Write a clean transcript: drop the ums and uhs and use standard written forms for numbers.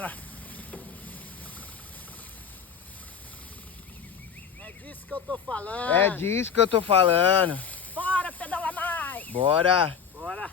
Bora. É disso que eu tô falando. É disso que eu tô falando. Bora pedalar mais. Bora. Bora.